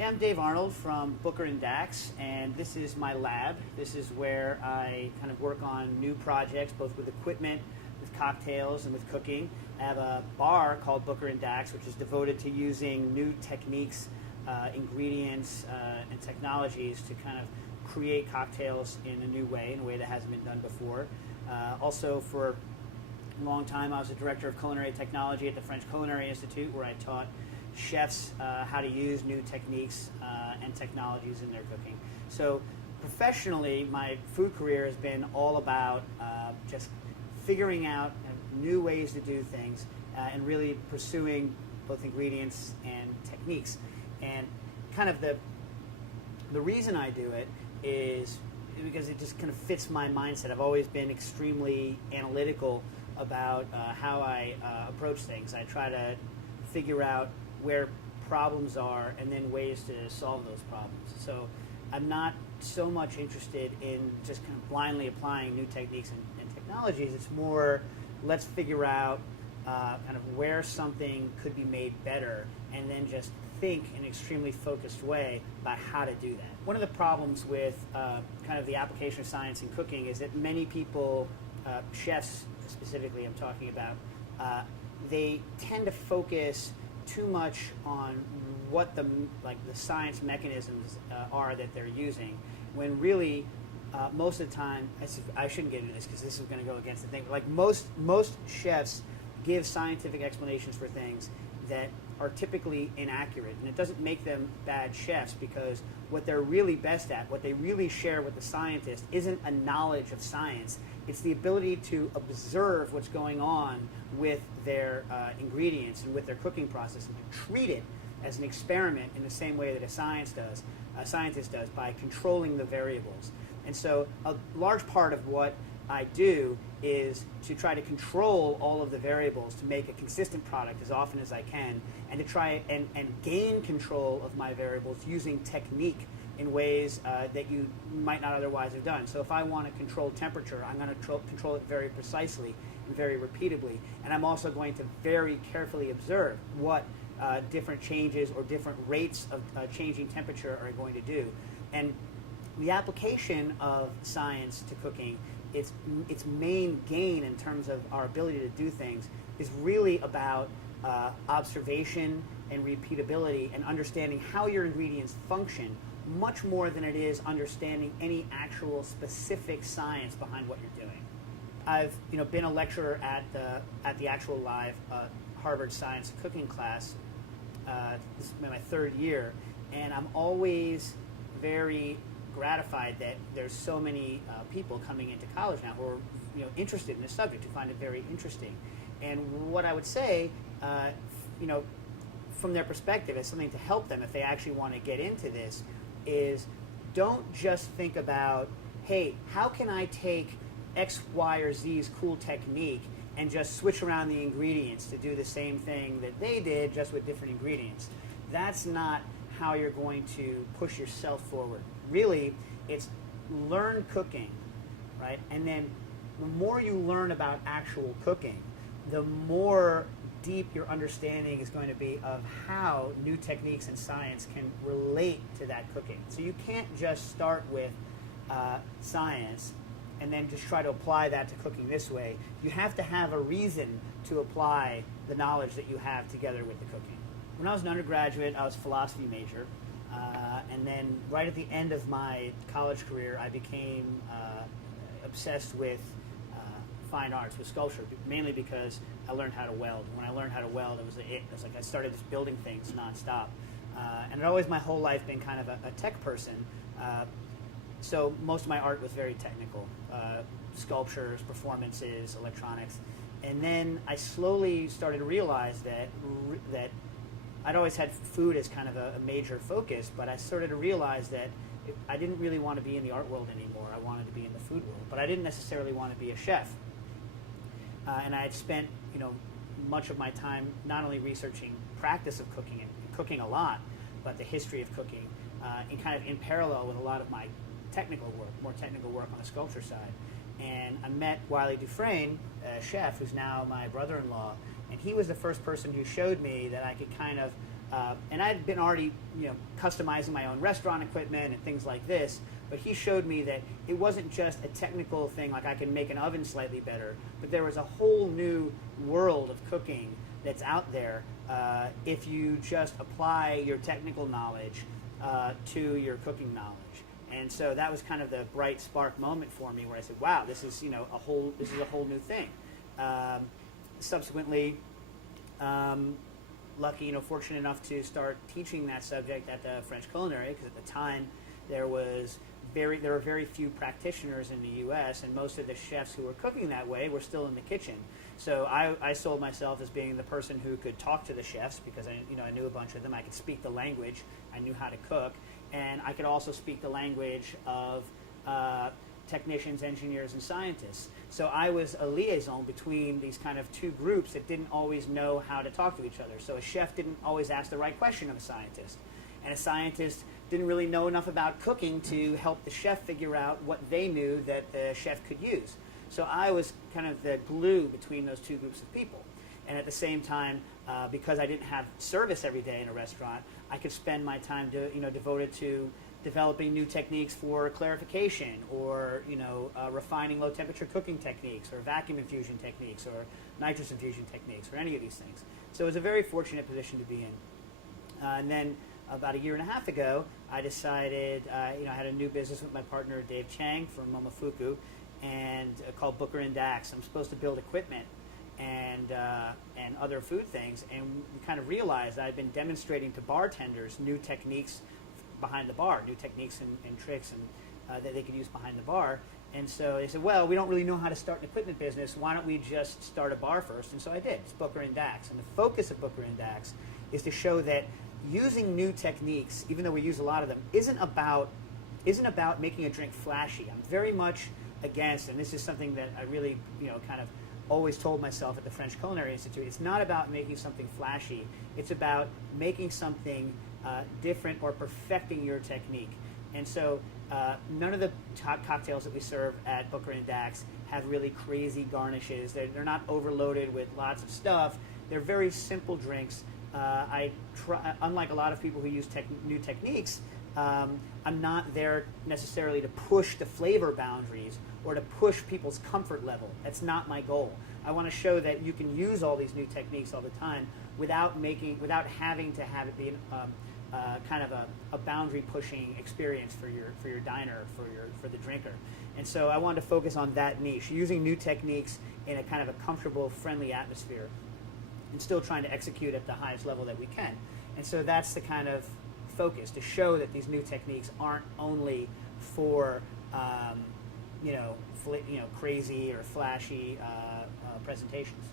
Hey, I'm Dave Arnold from Booker and Dax, and this is my lab. This is where I kind of work on new projects, both with equipment, with cocktails, and with cooking. I have a bar called Booker and Dax, which is devoted to using new techniques, ingredients, and technologies to kind of create cocktails in a new way, in a way that hasn't been done before. Also, for a long time, I was the director of culinary technology at the French Culinary Institute, where I taught chefs how to use new techniques and technologies in their cooking. So professionally, my food career has been all about just figuring out new ways to do things and really pursuing both ingredients and techniques. And kind of the reason I do it is because it just kind of fits my mindset. I've always been extremely analytical about how I approach things. I try to figure out where problems are and then ways to solve those problems. So I'm not so much interested in just kind of blindly applying new techniques and technologies. It's more, let's figure out kind of where something could be made better and then just think in an extremely focused way about how to do that. One of the problems with kind of the application of science in cooking is that many people, chefs specifically I'm talking about, they tend to focus too much on what the science mechanisms are that they're using, when really most of the time, I shouldn't get into this because this is going to go against the thing, like most chefs give scientific explanations for things that are typically inaccurate, and it doesn't make them bad chefs, because what they're really best at, what they really share with the scientist, isn't a knowledge of science. It's the ability to observe what's going on with their ingredients and with their cooking process, and to treat it as an experiment in the same way that a scientist does, by controlling the variables. And so a large part of what I do is to try to control all of the variables to make a consistent product as often as I can, and to try and gain control of my variables using technique in ways that you might not otherwise have done. So if I want to control temperature, I'm going to control it very precisely and very repeatably. And I'm also going to very carefully observe what different changes or different rates of changing temperature are going to do. And the application of science to cooking, its main gain in terms of our ability to do things, is really about observation and repeatability and understanding how your ingredients function, much more than it is understanding any actual specific science behind what you're doing. I've been a lecturer at the actual live Harvard Science Cooking class. This is my third year, and I'm always very gratified that there's so many people coming into college now who are interested in this subject, who find it very interesting. And what I would say, from their perspective, as something to help them if they actually want to get into this, is don't just think about, hey, how can I take X, Y, or Z's cool technique and just switch around the ingredients to do the same thing that they did, just with different ingredients. That's not how you're going to push yourself forward. Really, it's learn cooking, right? And then the more you learn about actual cooking, the more deep your understanding is going to be of how new techniques and science can relate to that cooking. So you can't just start with science and then just try to apply that to cooking this way. You have to have a reason to apply the knowledge that you have together with the cooking. When I was an undergraduate, I was a philosophy major. And then right at the end of my college career, I became obsessed with fine arts, with sculpture, mainly because I learned how to weld. When I learned how to weld, it was like I started just building things nonstop. And it always my whole life been kind of a tech person. So most of my art was very technical, sculptures, performances, electronics. And then I slowly started to realize that I'd always had food as kind of a major focus, but I started to realize that I didn't really want to be in the art world anymore. I wanted to be in the food world, but I didn't necessarily want to be a chef. And I had spent, much of my time not only researching practice of cooking and cooking a lot, but the history of cooking, in parallel with a lot of my more technical work on the sculpture side. And I met Wiley Dufresne, a chef who's now my brother-in-law, and he was the first person who showed me that I could kind of And I'd been already, customizing my own restaurant equipment and things like this. But he showed me that it wasn't just a technical thing, like I could make an oven slightly better, but there was a whole new world of cooking that's out there if you just apply your technical knowledge to your cooking knowledge. And so that was kind of the bright spark moment for me, where I said, "Wow, this is a whole new thing." Subsequently, lucky, fortunate enough to start teaching that subject at the French Culinary, because at the time there were very few practitioners in the U.S., and most of the chefs who were cooking that way were still in the kitchen. So I sold myself as being the person who could talk to the chefs, because I knew a bunch of them. I could speak the language. I knew how to cook, and I could also speak the language of technicians, engineers, and scientists. So I was a liaison between these kind of two groups that didn't always know how to talk to each other. So a chef didn't always ask the right question of a scientist, and a scientist didn't really know enough about cooking to help the chef figure out what they knew that the chef could use. So I was kind of the glue between those two groups of people. And at the same time, because I didn't have service every day in a restaurant, I could spend my time devoted to developing new techniques for clarification, or refining low temperature cooking techniques, or vacuum infusion techniques, or nitrous infusion techniques, or any of these things. So it was a very fortunate position to be in. And then about a year and a half ago, I decided, I had a new business with my partner Dave Chang from Momofuku, and called Booker and Dax. I'm supposed to build equipment and other food things, and we kind of realized I'd been demonstrating to bartenders new techniques behind the bar, new techniques and tricks that they could use behind the bar. And so they said, well, we don't really know how to start an equipment business. Why don't we just start a bar first? And so I did. It's Booker and Dax. And the focus of Booker and Dax is to show that using new techniques, even though we use a lot of them, isn't about making a drink flashy. I'm very much against, and this is something that I really, kind of always told myself at the French Culinary Institute, it's not about making something flashy. It's about making something different, or perfecting your technique. And so none of the cocktails that we serve at Booker and Dax have really crazy garnishes. They're not overloaded with lots of stuff. They're very simple drinks. Unlike a lot of people who use new techniques, I'm not there necessarily to push the flavor boundaries or to push people's comfort level. That's not my goal. I want to show that you can use all these new techniques all the time without having to have it be kind of a boundary pushing experience for your diner, for the drinker. And so I wanted to focus on that niche, using new techniques in a kind of a comfortable, friendly atmosphere, and still trying to execute at the highest level that we can. And so that's the kind of focus, to show that these new techniques aren't only for crazy or flashy presentations.